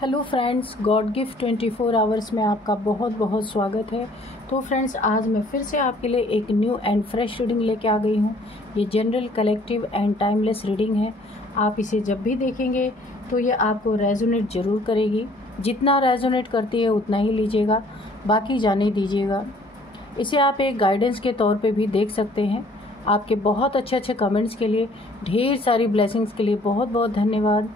Hello friends, God gift 24 hours में आपका बहुत बहुत स्वागत है। तो फ्रेंड्स, आज मैं फिर से आपके लिए एक न्यू एंड फ्रेश रीडिंग लेके आ गई हूँ। ये general, collective and timeless reading है। आप इसे जब भी देखेंगे तो ये आपको रेजोनेट ज़रूर करेगी। जितना रेजोनेट करती है उतना ही लीजिएगा, बाकी जाने दीजिएगा। इसे आप एक गाइडेंस के तौर पे भी देख सकते हैं। आपके बहुत अच्छे अच्छे कमेंट्स के लिए, ढेर सारी ब्लेसिंग्स के लिए बहुत बहुत धन्यवाद।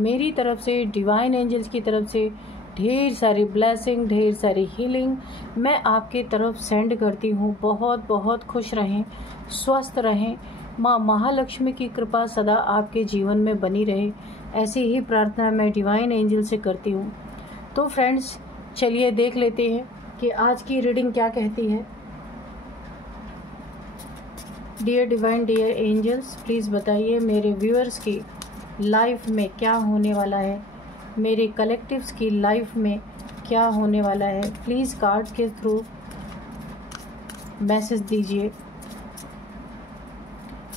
मेरी तरफ से, डिवाइन एंजल्स की तरफ से ढेर सारी ब्लेसिंग, ढेर सारी हीलिंग मैं आपके तरफ सेंड करती हूँ। बहुत बहुत खुश रहें, स्वस्थ रहें। माँ महालक्ष्मी की कृपा सदा आपके जीवन में बनी रहे, ऐसी ही प्रार्थना मैं डिवाइन एंजल से करती हूँ। तो फ्रेंड्स, चलिए देख लेते हैं कि आज की रीडिंग क्या कहती है। Dear divine, dear angels, please बताइए मेरे व्यूअर्स की लाइफ में क्या होने वाला है, मेरे कलेक्टिव्स की लाइफ में क्या होने वाला है। प्लीज़ कार्ड के थ्रू मैसेज दीजिए।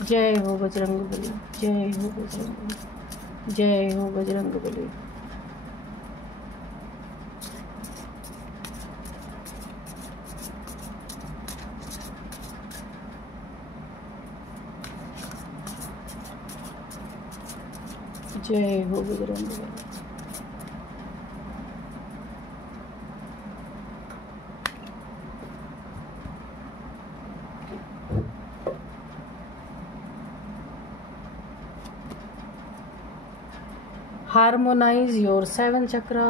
जय हो बजरंगबली, जय हो बजरंगबली, जय हो बजरंगबली। जय हो Bajrangbali. Harmonise your 7 chakra.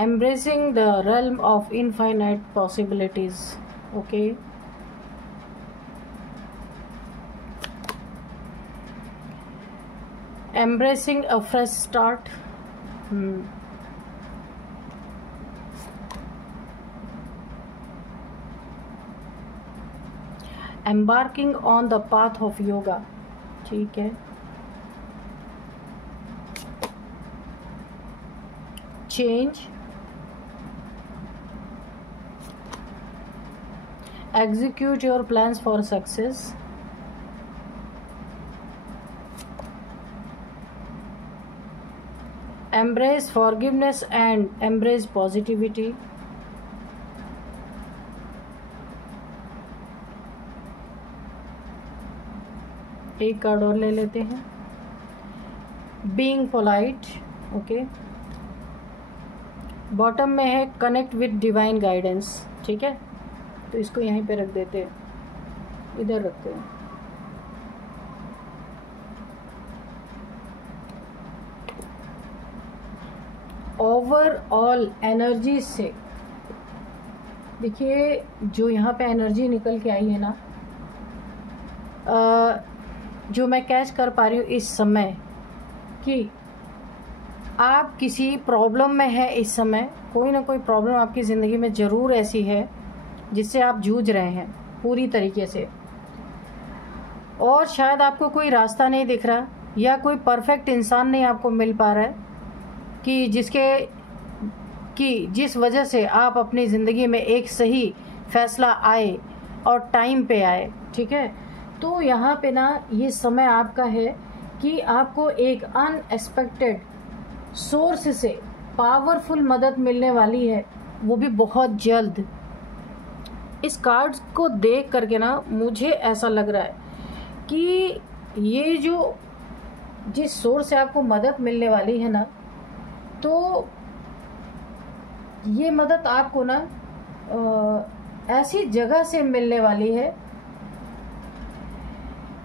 Embracing the realm of infinite possibilities. Okay. Embracing a fresh start. Embarking on the path of yoga. ठीक है. Change. Execute your plans for success. Embrace forgiveness and embrace positivity. एक card और ले लेते हैं। Being polite. Okay. Bottom में है connect with divine guidance. ठीक है, तो इसको यहीं पे रख देते हैं, इधर रखते हैं। ओवरऑल एनर्जी से देखिए, जो यहाँ पे एनर्जी निकल के आई है ना, जो मैं कैच कर पा रही हूँ इस समय, कि आप किसी प्रॉब्लम में है इस समय। कोई ना कोई प्रॉब्लम आपकी ज़िंदगी में ज़रूर ऐसी है जिससे आप जूझ रहे हैं पूरी तरीके से, और शायद आपको कोई रास्ता नहीं दिख रहा, या कोई परफेक्ट इंसान नहीं आपको मिल पा रहा है कि जिस वजह से आप अपनी ज़िंदगी में एक सही फैसला आए और टाइम पे आए। ठीक है, तो यहाँ पे ना ये समय आपका है कि आपको एक अनएक्सपेक्टेड सोर्स से पावरफुल मदद मिलने वाली है, वो भी बहुत जल्द। इस कार्ड को देख करके ना मुझे ऐसा लग रहा है कि ये जिस सोर्स से आपको मदद मिलने वाली है ना, तो ये मदद आपको ना ऐसी जगह से मिलने वाली है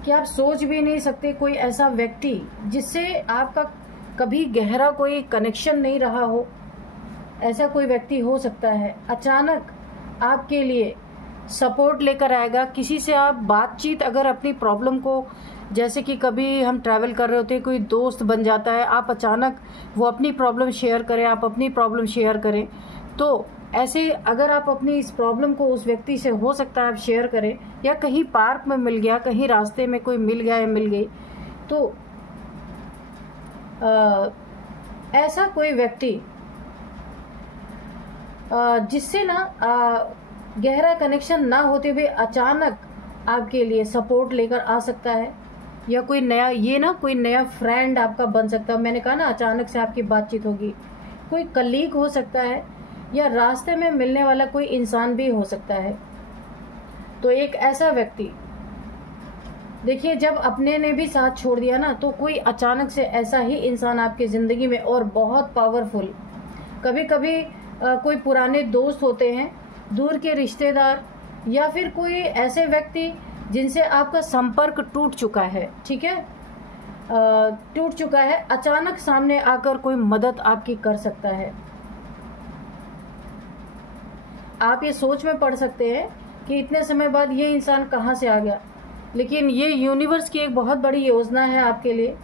कि आप सोच भी नहीं सकते। कोई ऐसा व्यक्ति जिससे आपका कभी गहरा कोई कनेक्शन नहीं रहा हो, ऐसा कोई व्यक्ति हो सकता है, अचानक आपके लिए सपोर्ट लेकर आएगा। किसी से आप बातचीत, अगर अपनी प्रॉब्लम को, जैसे कि कभी हम ट्रैवल कर रहे होते हैं, कोई दोस्त बन जाता है, आप अचानक वो अपनी प्रॉब्लम शेयर करें, आप अपनी प्रॉब्लम शेयर करें, तो ऐसे अगर आप अपनी इस प्रॉब्लम को उस व्यक्ति से, हो सकता है आप शेयर करें, या कहीं पार्क में मिल गया, कहीं रास्ते में कोई मिल गया या मिल गई, तो ऐसा कोई व्यक्ति जिससे ना गहरा कनेक्शन ना होते हुए अचानक आपके लिए सपोर्ट लेकर आ सकता है, या कोई नया, ये ना कोई नया फ्रेंड आपका बन सकता है। मैंने कहा ना अचानक से आपकी बातचीत होगी, कोई कलीग हो सकता है या रास्ते में मिलने वाला कोई इंसान भी हो सकता है। तो एक ऐसा व्यक्ति, देखिए जब अपने ने भी साथ छोड़ दिया ना, तो कोई अचानक से ऐसा ही इंसान आपकी ज़िंदगी में, और बहुत पावरफुल। कभी कभी कोई पुराने दोस्त होते हैं, दूर के रिश्तेदार, या फिर कोई ऐसे व्यक्ति जिनसे आपका संपर्क टूट चुका है, ठीक है, टूट चुका है, अचानक सामने आकर कोई मदद आपकी कर सकता है। आप ये सोच में पड़ सकते हैं कि इतने समय बाद ये इंसान कहाँ से आ गया, लेकिन ये यूनिवर्स की एक बहुत बड़ी योजना है आपके लिए।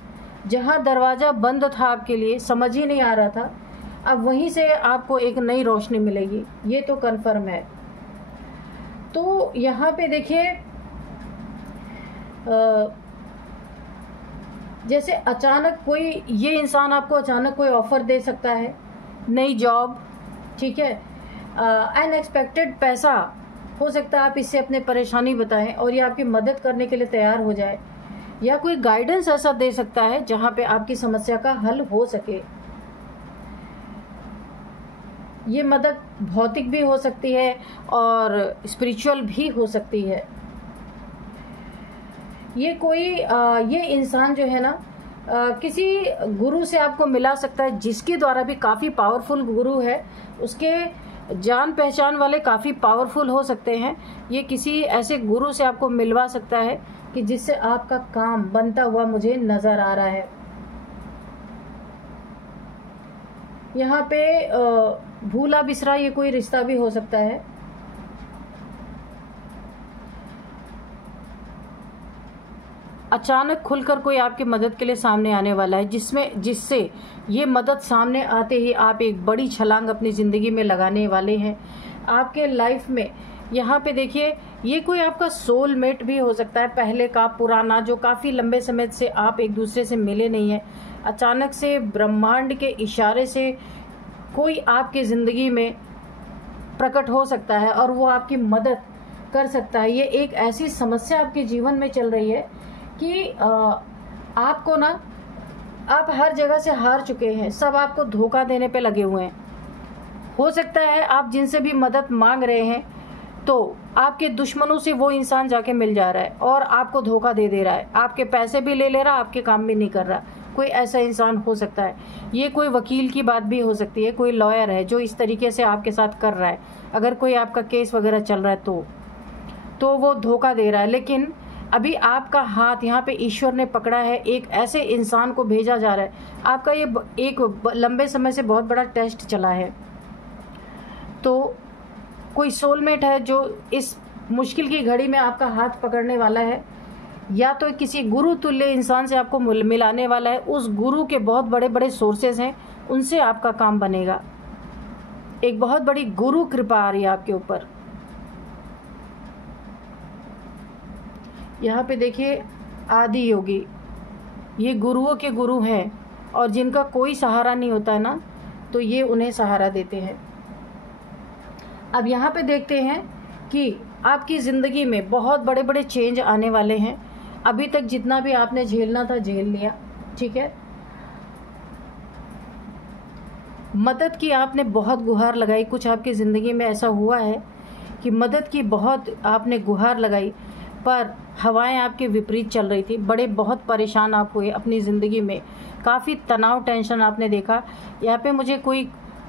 जहाँ दरवाज़ा बंद था आपके लिए, समझ ही नहीं आ रहा था, अब वहीं से आपको एक नई रोशनी मिलेगी, ये तो कन्फर्म है। तो यहाँ पे देखिए, जैसे अचानक कोई, ये इंसान आपको अचानक कोई ऑफर दे सकता है, नई जॉब, ठीक है, अनएक्सपेक्टेड पैसा हो सकता है। आप इससे अपने परेशानी बताएं और ये आपकी मदद करने के लिए तैयार हो जाए, या कोई गाइडेंस ऐसा दे सकता है जहां पे आपकी समस्या का हल हो सके। ये मदद भौतिक भी हो सकती है और स्पिरिचुअल भी हो सकती है। ये कोई ये इंसान जो है ना, किसी गुरु से आपको मिला सकता है, जिसके द्वारा भी काफ़ी पावरफुल गुरु है, उसके जान पहचान वाले काफ़ी पावरफुल हो सकते हैं। ये किसी ऐसे गुरु से आपको मिलवा सकता है कि जिससे आपका काम बनता हुआ मुझे नज़र आ रहा है। यहाँ पे भूला बिसरा ये कोई रिश्ता भी हो सकता है। अचानक खुलकर कोई आपकी मदद के लिए सामने आने वाला है, जिससे ये मदद सामने आते ही आप एक बड़ी छलांग अपनी ज़िंदगी में लगाने वाले हैं आपके लाइफ में। यहाँ पे देखिए, ये कोई आपका सोलमेट भी हो सकता है, पहले का पुराना, जो काफ़ी लंबे समय से आप एक दूसरे से मिले नहीं हैं। अचानक से ब्रह्मांड के इशारे से कोई आपकी ज़िंदगी में प्रकट हो सकता है और वो आपकी मदद कर सकता है। ये एक ऐसी समस्या आपके जीवन में चल रही है कि आपको ना, आप हर जगह से हार चुके हैं, सब आपको धोखा देने पे लगे हुए हैं। हो सकता है आप जिनसे भी मदद मांग रहे हैं, तो आपके दुश्मनों से वो इंसान जाके मिल जा रहा है और आपको धोखा दे दे रहा है, आपके पैसे भी ले ले रहा, आपके काम भी नहीं कर रहा। कोई ऐसा इंसान हो सकता है। ये कोई वकील की बात भी हो सकती है, कोई लॉयर है जो इस तरीके से आपके साथ कर रहा है। अगर कोई आपका केस वगैरह चल रहा है तो वो धोखा दे रहा है। लेकिन अभी आपका हाथ यहाँ पे ईश्वर ने पकड़ा है, एक ऐसे इंसान को भेजा जा रहा है। आपका ये एक लंबे समय से बहुत बड़ा टेस्ट चला है। तो कोई सोलमेट है जो इस मुश्किल की घड़ी में आपका हाथ पकड़ने वाला है, या तो किसी गुरु तुल्य इंसान से आपको मिलाने वाला है। उस गुरु के बहुत बड़े बड़े सोर्सेज हैं, उनसे आपका काम बनेगा। एक बहुत बड़ी गुरु कृपा आ रही है आपके ऊपर। यहाँ पे देखिए, आदि योगी, ये गुरुओं के गुरु हैं, और जिनका कोई सहारा नहीं होता है ना, तो ये उन्हें सहारा देते हैं। अब यहाँ पे देखते हैं कि आपकी ज़िंदगी में बहुत बड़े बड़े चेंज आने वाले हैं। अभी तक जितना भी आपने झेलना था झेल लिया, ठीक है। मदद की आपने बहुत गुहार लगाई, कुछ आपकी ज़िंदगी में ऐसा हुआ है कि मदद की बहुत आपने गुहार लगाई, पर हवाएं आपके विपरीत चल रही थी। बहुत परेशान आप हुए अपनी ज़िंदगी में, काफ़ी तनाव, टेंशन आपने देखा। यहाँ पे मुझे कोई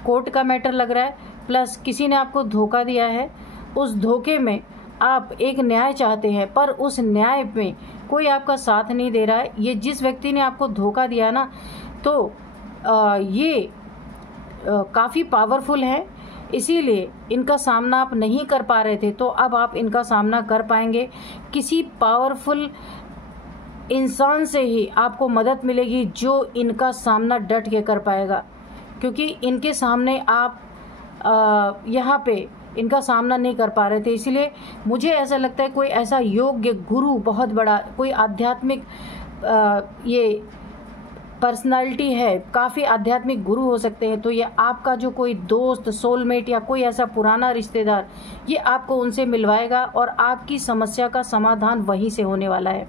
कोर्ट का मैटर लग रहा है, प्लस किसी ने आपको धोखा दिया है। उस धोखे में आप एक न्याय चाहते हैं, पर उस न्याय में कोई आपका साथ नहीं दे रहा है। ये जिस व्यक्ति ने आपको धोखा दिया ना, तो ये काफ़ी पावरफुल है, इसीलिए इनका सामना आप नहीं कर पा रहे थे, तो अब आप इनका सामना कर पाएंगे। किसी पावरफुल इंसान से ही आपको मदद मिलेगी जो इनका सामना डट के कर पाएगा, क्योंकि इनके सामने आप यहाँ पे इनका सामना नहीं कर पा रहे थे। इसीलिए मुझे ऐसा लगता है कोई ऐसा योग्य गुरु, बहुत बड़ा कोई आध्यात्मिक ये पर्सनालिटी है, काफ़ी आध्यात्मिक गुरु हो सकते हैं। तो ये आपका जो कोई दोस्त, सोलमेट या कोई ऐसा पुराना रिश्तेदार, ये आपको उनसे मिलवाएगा और आपकी समस्या का समाधान वहीं से होने वाला है।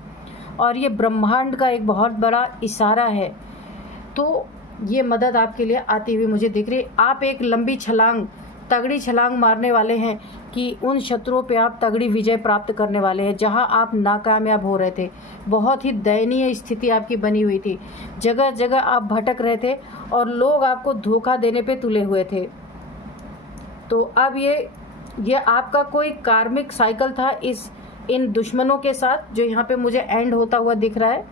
और ये ब्रह्मांड का एक बहुत बड़ा इशारा है। तो ये मदद आपके लिए आती हुई मुझे दिख रही। आप एक लंबी छलांग, तगड़ी छलांग मारने वाले हैं कि उन शत्रुओं पे आप तगड़ी विजय प्राप्त करने वाले हैं जहां आप नाकामयाब हो रहे थे। बहुत ही दयनीय स्थिति आपकी बनी हुई थी, जगह जगह आप भटक रहे थे और लोग आपको धोखा देने पे तुले हुए थे। तो अब ये आपका कोई कार्मिक साइकिल था इन दुश्मनों के साथ, जो यहाँ पे मुझे एंड होता हुआ दिख रहा है,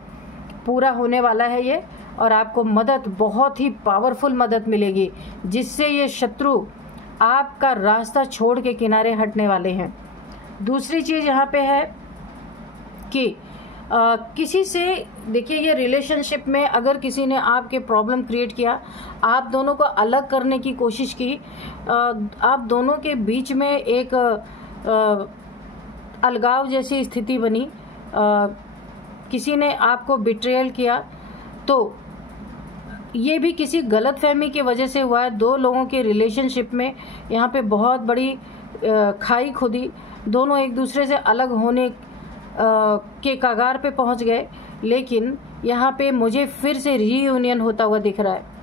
पूरा होने वाला है ये। और आपको मदद, बहुत ही पावरफुल मदद मिलेगी, जिससे ये शत्रु आपका रास्ता छोड़ के किनारे हटने वाले हैं। दूसरी चीज़ यहाँ पे है कि किसी से, देखिए ये रिलेशनशिप में अगर किसी ने आपके प्रॉब्लम क्रिएट किया, आप दोनों को अलग करने की कोशिश की, आप दोनों के बीच में एक अलगाव जैसी स्थिति बनी, किसी ने आपको बिट्रेयल किया, तो ये भी किसी गलतफहमी की वजह से हुआ है। दो लोगों के रिलेशनशिप में यहाँ पे बहुत बड़ी खाई खुदी, दोनों एक दूसरे से अलग होने के कगार पे पहुँच गए, लेकिन यहाँ पे मुझे फिर से रीयूनियन होता हुआ दिख रहा है।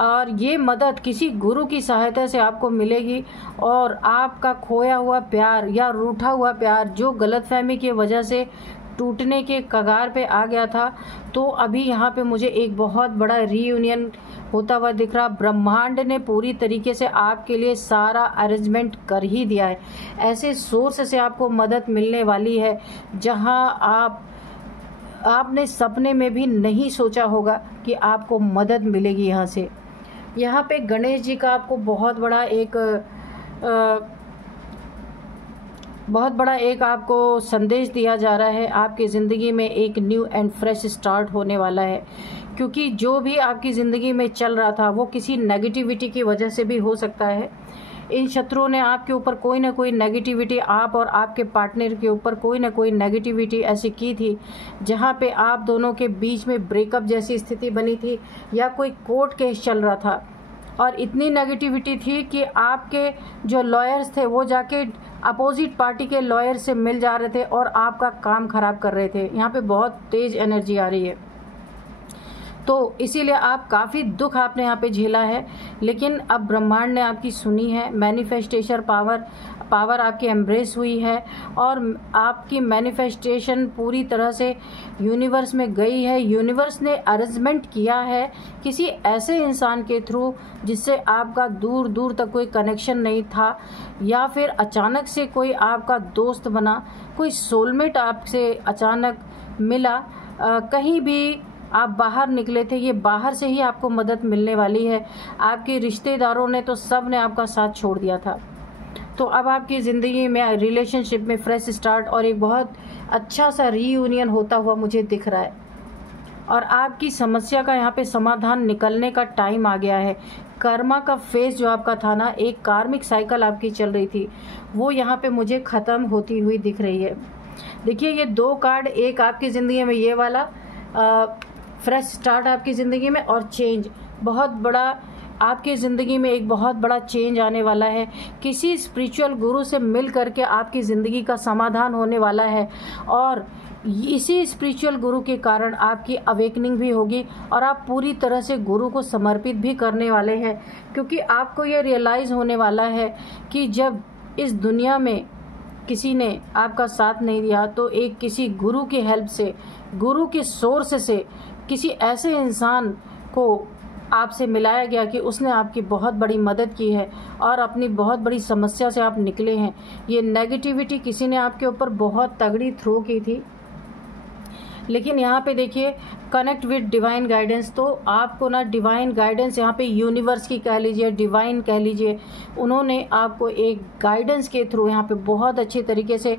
और ये मदद किसी गुरु की सहायता से आपको मिलेगी, और आपका खोया हुआ प्यार या रूठा हुआ प्यार जो गलतफहमी की वजह से टूटने के कगार पे आ गया था, तो अभी यहाँ पे मुझे एक बहुत बड़ा रीयूनियन होता हुआ दिख रहा। ब्रह्मांड ने पूरी तरीके से आपके लिए सारा अरेंजमेंट कर ही दिया है। ऐसे सोर्स से आपको मदद मिलने वाली है जहाँ आपने सपने में भी नहीं सोचा होगा कि आपको मदद मिलेगी यहाँ से। यहाँ पे गणेश जी का आपको बहुत बड़ा एक आपको संदेश दिया जा रहा है। आपकी ज़िंदगी में एक न्यू एंड फ्रेश स्टार्ट होने वाला है, क्योंकि जो भी आपकी ज़िंदगी में चल रहा था वो किसी नेगेटिविटी की वजह से भी हो सकता है। इन शत्रुओं ने आपके ऊपर कोई ना कोई नेगेटिविटी, आप और आपके पार्टनर के ऊपर कोई ना कोई नेगेटिविटी ऐसी की थी जहाँ पे आप दोनों के बीच में ब्रेकअप जैसी स्थिति बनी थी, या कोई कोर्ट केस चल रहा था। और इतनी नेगेटिविटी थी कि आपके जो लॉयर्स थे वो जाके अपोजिट पार्टी के लॉयर से मिल जा रहे थे और आपका काम खराब कर रहे थे। यहाँ पे बहुत तेज़ एनर्जी आ रही है, तो इसीलिए आप काफ़ी दुख आपने यहाँ पे झेला है, लेकिन अब ब्रह्मांड ने आपकी सुनी है। मैनिफेस्टेशन पावर आपकी एम्ब्रेस हुई है, और आपकी मैनिफेस्टेशन पूरी तरह से यूनिवर्स में गई है। यूनिवर्स ने अरेंजमेंट किया है किसी ऐसे इंसान के थ्रू जिससे आपका दूर दूर तक कोई कनेक्शन नहीं था, या फिर अचानक से कोई आपका दोस्त बना, कोई सोलमेट आपसे अचानक मिला, कहीं भी आप बाहर निकले थे, ये बाहर से ही आपको मदद मिलने वाली है। आपके रिश्तेदारों ने तो सब ने आपका साथ छोड़ दिया था, तो अब आपकी ज़िंदगी में रिलेशनशिप में फ्रेश स्टार्ट और एक बहुत अच्छा सा रीयूनियन होता हुआ मुझे दिख रहा है। और आपकी समस्या का यहाँ पे समाधान निकलने का टाइम आ गया है। कर्मा का फेज जो आपका था ना, एक कार्मिक साइकिल आपकी चल रही थी, वो यहाँ पे मुझे ख़त्म होती हुई दिख रही है। देखिए ये दो कार्ड, एक आपकी ज़िंदगी में ये वाला फ्रेश स्टार्ट आपकी ज़िंदगी में, और चेंज, बहुत बड़ा आपकी ज़िंदगी में एक बहुत बड़ा चेंज आने वाला है। किसी स्पिरिचुअल गुरु से मिल करके आपकी ज़िंदगी का समाधान होने वाला है, और इसी स्पिरिचुअल गुरु के कारण आपकी अवेकनिंग भी होगी, और आप पूरी तरह से गुरु को समर्पित भी करने वाले हैं, क्योंकि आपको ये रियलाइज़ होने वाला है कि जब इस दुनिया में किसी ने आपका साथ नहीं दिया, तो एक किसी गुरु की हेल्प से, गुरु के सोर्स से, किसी ऐसे इंसान को आपसे मिलाया गया कि उसने आपकी बहुत बड़ी मदद की है और अपनी बहुत बड़ी समस्या से आप निकले हैं। ये नेगेटिविटी किसी ने आपके ऊपर बहुत तगड़ी थ्रो की थी, लेकिन यहाँ पे देखिए कनेक्ट विद डिवाइन गाइडेंस, तो आपको ना डिवाइन गाइडेंस, यहाँ पे यूनिवर्स की कह लीजिए, डिवाइन कह लीजिए, उन्होंने आपको एक गाइडेंस के थ्रू यहाँ पे बहुत अच्छे तरीके से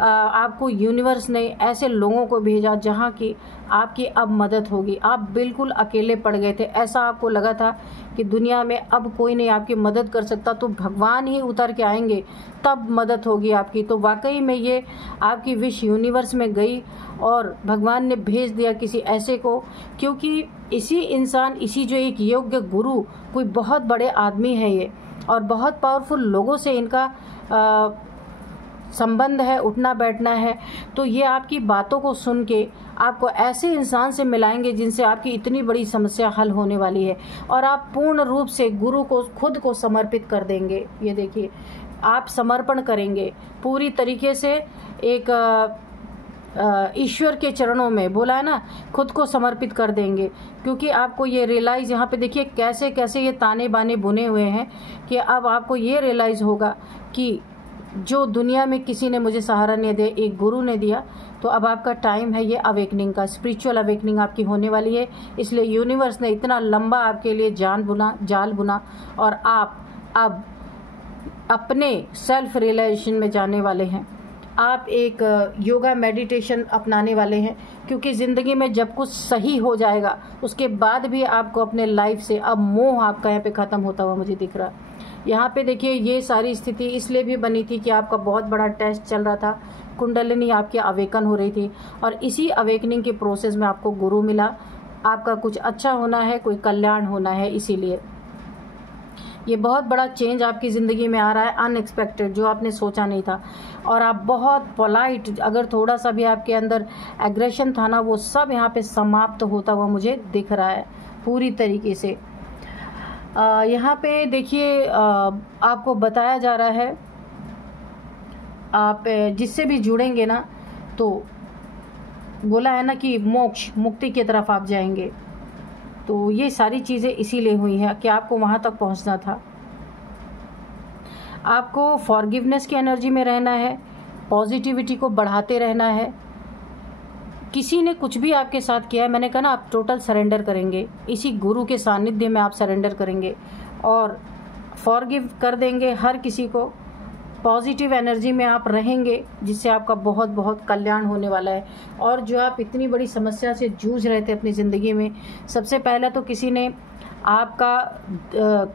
आपको यूनिवर्स ने ऐसे लोगों को भेजा जहाँ की आपकी अब मदद होगी। आप बिल्कुल अकेले पड़ गए थे, ऐसा आपको लगा था कि दुनिया में अब कोई नहीं आपकी मदद कर सकता, तो भगवान ही उतर के आएंगे तब मदद होगी आपकी। तो वाकई में ये आपकी विश यूनिवर्स में गई और भगवान ने भेज दिया किसी ऐसे को, क्योंकि इसी जो एक योग्य गुरु, कोई बहुत बड़े आदमी है ये, और बहुत पावरफुल लोगों से इनका संबंध है, उठना बैठना है, तो ये आपकी बातों को सुन के आपको ऐसे इंसान से मिलाएंगे जिनसे आपकी इतनी बड़ी समस्या हल होने वाली है और आप पूर्ण रूप से गुरु को खुद को समर्पित कर देंगे। ये देखिए, आप समर्पण करेंगे पूरी तरीके से, एक ईश्वर के चरणों में, बोला है ना, खुद को समर्पित कर देंगे। क्योंकि आपको ये रियलाइज़, यहाँ पे देखिए कैसे कैसे ये ताने बाने बुने हुए हैं कि अब आपको ये रियलाइज़ होगा कि जो दुनिया में किसी ने मुझे सहारा नहीं दिया, एक गुरु ने दिया। तो अब आपका टाइम है ये अवेकनिंग का, स्पिरिचुअल अवेकनिंग आपकी होने वाली है। इसलिए यूनिवर्स ने इतना लंबा आपके लिए जाल बुना और आप अब अपने सेल्फ रियलाइजेशन में जाने वाले हैं। आप एक योगा मेडिटेशन अपनाने वाले हैं, क्योंकि ज़िंदगी में जब कुछ सही हो जाएगा उसके बाद भी आपको अपने लाइफ से अब मोह आपका यहाँ पे ख़त्म होता हुआ मुझे दिख रहा है। यहाँ पे देखिए, ये सारी स्थिति इसलिए भी बनी थी कि आपका बहुत बड़ा टेस्ट चल रहा था, कुंडलिनी आपकी अवेकन हो रही थी और इसी अवेकनिंग के प्रोसेस में आपको गुरु मिला। आपका कुछ अच्छा होना है, कोई कल्याण होना है, इसीलिए ये बहुत बड़ा चेंज आपकी ज़िंदगी में आ रहा है, अनएक्सपेक्टेड, जो आपने सोचा नहीं था। और आप बहुत पोलाइट, अगर थोड़ा सा भी आपके अंदर एग्रेशन था ना, वो सब यहाँ पे समाप्त होता हुआ मुझे दिख रहा है पूरी तरीके से। यहाँ पे देखिए, आपको बताया जा रहा है, आप जिससे भी जुड़ेंगे ना, तो बोला है ना कि मोक्ष, मुक्ति की तरफ आप जाएंगे। तो ये सारी चीज़ें इसीलिए हुई हैं कि आपको वहाँ तक पहुँचना था। आपको फॉरगिवनेस की एनर्जी में रहना है, पॉजिटिविटी को बढ़ाते रहना है। किसी ने कुछ भी आपके साथ किया है, मैंने कहा ना, आप टोटल सरेंडर करेंगे, इसी गुरु के सानिध्य में आप सरेंडर करेंगे और फॉरगिव कर देंगे हर किसी को। पॉजिटिव एनर्जी में आप रहेंगे, जिससे आपका बहुत बहुत कल्याण होने वाला है। और जो आप इतनी बड़ी समस्या से जूझ रहे थे अपनी ज़िंदगी में, सबसे पहले तो किसी ने आपका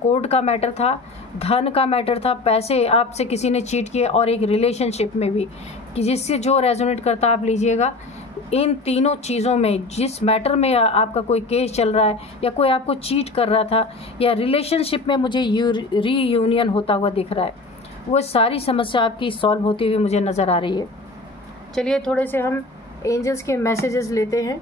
कोर्ट का मैटर था, धन का मैटर था, पैसे आपसे किसी ने चीट किए, और एक रिलेशनशिप में भी, कि जिससे जो रेजोनेट करता आप लीजिएगा। इन तीनों चीज़ों में, जिस मैटर में आपका कोई केस चल रहा है या कोई आपको चीट कर रहा था या रिलेशनशिप में मुझे रीयूनियन होता हुआ दिख रहा है, वो सारी समस्या आपकी सॉल्व होती हुई मुझे नज़र आ रही है। चलिए थोड़े से हम एंजल्स के मैसेजेस लेते हैं।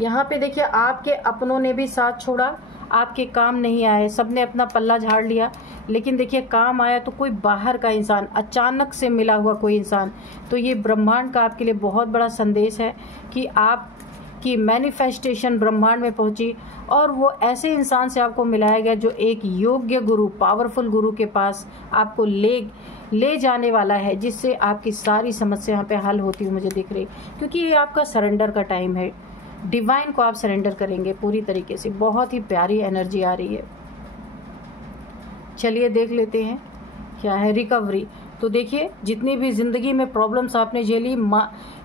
यहाँ पे देखिए, आपके अपनों ने भी साथ छोड़ा, आपके काम नहीं आए, सबने अपना पल्ला झाड़ लिया, लेकिन देखिए काम आया तो कोई बाहर का इंसान, अचानक से मिला हुआ कोई इंसान। तो ये ब्रह्मांड का आपके लिए बहुत बड़ा संदेश है कि आपकी मैनिफेस्टेशन ब्रह्मांड में पहुंची और वो ऐसे इंसान से आपको मिलाया गया जो एक योग्य गुरु, पावरफुल गुरु के पास आपको ले जाने वाला है, जिससे आपकी सारी समस्या यहाँ पे हल होती हुई मुझे दिख रही। क्योंकि ये आपका सरेंडर का टाइम है, डिवाइन को आप सरेंडर करेंगे पूरी तरीके से। बहुत ही प्यारी एनर्जी आ रही है। चलिए देख लेते हैं क्या है रिकवरी। तो देखिए, जितनी भी ज़िंदगी में प्रॉब्लम्स आपने झेली,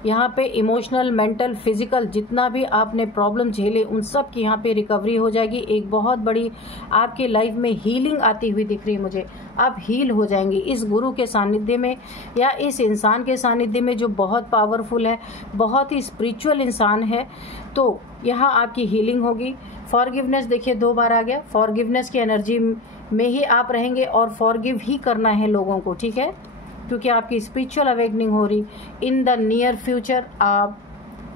यहाँ पे इमोशनल, मेंटल, फिजिकल, जितना भी आपने प्रॉब्लम झेले, उन सब की यहाँ पे रिकवरी हो जाएगी। एक बहुत बड़ी आपके लाइफ में हीलिंग आती हुई दिख रही है मुझे। आप हील हो जाएंगी इस गुरु के सानिध्य में या इस इंसान के सानिध्य में जो बहुत पावरफुल है, बहुत ही स्पिरिचुअल इंसान है। तो यहाँ आपकी हीलिंग होगी। फॉरगिवनेस देखिए 2 बार आ गया। फॉरगिवनेस की एनर्जी में ही आप रहेंगे और फॉरगिव ही करना है लोगों को, ठीक है, क्योंकि आपकी स्पिरिचुअल अवेकनिंग हो रही। इन द नियर फ्यूचर आप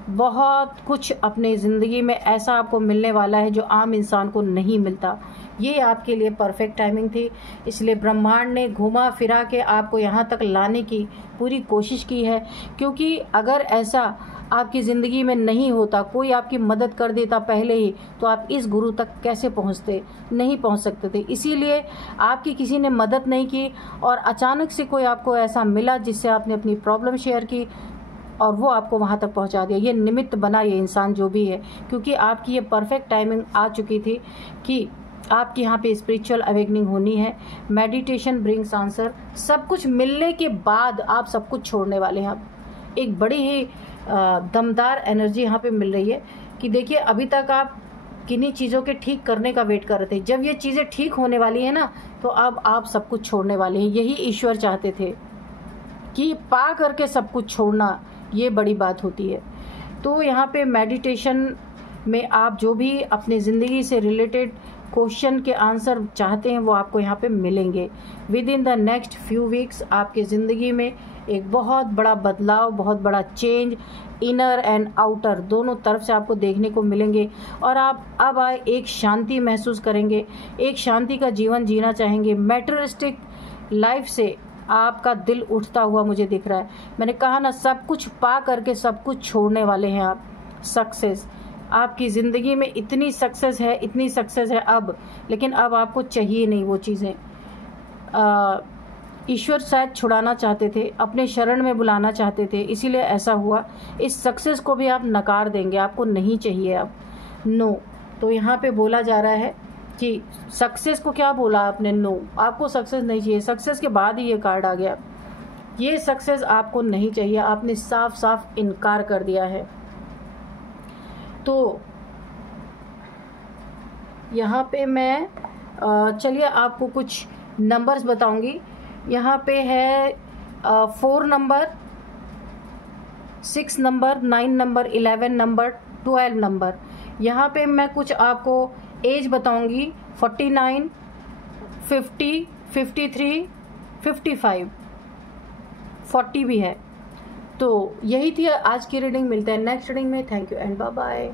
बहुत कुछ अपने ज़िंदगी में ऐसा आपको मिलने वाला है जो आम इंसान को नहीं मिलता। ये आपके लिए परफेक्ट टाइमिंग थी, इसलिए ब्रह्मांड ने घुमा फिरा के आपको यहाँ तक लाने की पूरी कोशिश की है। क्योंकि अगर ऐसा आपकी ज़िंदगी में नहीं होता, कोई आपकी मदद कर देता पहले ही, तो आप इस गुरु तक कैसे पहुँचते? नहीं पहुँच सकते थे। इसीलिए आपकी किसी ने मदद नहीं की और अचानक से कोई आपको ऐसा मिला जिससे आपने अपनी प्रॉब्लम शेयर की और वो आपको वहाँ तक पहुँचा दिया। ये निमित्त बना ये इंसान जो भी है, क्योंकि आपकी ये परफेक्ट टाइमिंग आ चुकी थी कि आपकी यहाँ पे स्पिरिचुअल अवेकनिंग होनी है। Meditation brings answer. सब कुछ मिलने के बाद आप सब कुछ छोड़ने वाले हैं। एक बड़ी ही दमदार एनर्जी यहाँ पे मिल रही है कि देखिए, अभी तक आप किन्हीं चीज़ों के ठीक करने का वेट कर रहे थे। जब ये चीज़ें ठीक होने वाली है ना, तो अब आप सब कुछ छोड़ने वाले हैं। यही ईश्वर चाहते थे कि पा करके सब कुछ छोड़ना, ये बड़ी बात होती है। तो यहाँ पे मेडिटेशन में आप जो भी अपने ज़िंदगी से रिलेटेड क्वेश्चन के आंसर चाहते हैं वो आपको यहाँ पे मिलेंगे। With in the next few weeks आपके ज़िंदगी में एक बहुत बड़ा बदलाव, बहुत बड़ा चेंज इनर एंड आउटर दोनों तरफ से आपको देखने को मिलेंगे। और आप अब एक शांति महसूस करेंगे, एक शांति का जीवन जीना चाहेंगे। मैटेरियलिस्टिक लाइफ से आपका दिल उठता हुआ मुझे दिख रहा है। मैंने कहा ना, सब कुछ पा करके सब कुछ छोड़ने वाले हैं आप। सक्सेस आपकी ज़िंदगी में इतनी सक्सेस है, इतनी सक्सेस है अब, लेकिन अब आपको चाहिए नहीं वो चीज़ें। ईश्वर शायद छुड़ाना चाहते थे, अपने शरण में बुलाना चाहते थे, इसीलिए ऐसा हुआ। इस सक्सेस को भी आप नकार देंगे, आपको नहीं चाहिए अब, नो। तो यहाँ पे बोला जा रहा है कि सक्सेस को क्या बोला आपने, नो, आपको सक्सेस नहीं चाहिए। सक्सेस के बाद ही ये कार्ड आ गया, ये सक्सेस आपको नहीं चाहिए, आपने साफ साफ इनकार कर दिया है। तो यहाँ पे मैं चलिए आपको कुछ नंबर्स बताऊंगी। यहाँ पे है 4 number, 6 number, 9 number, 11 number, 12 number. यहाँ पे मैं कुछ आपको एज बताऊंगी, 49, 50, 53, 55, 40 भी है। तो यही थी आज की रीडिंग। मिलते हैं नेक्स्ट रीडिंग में। Thank you and bye bye.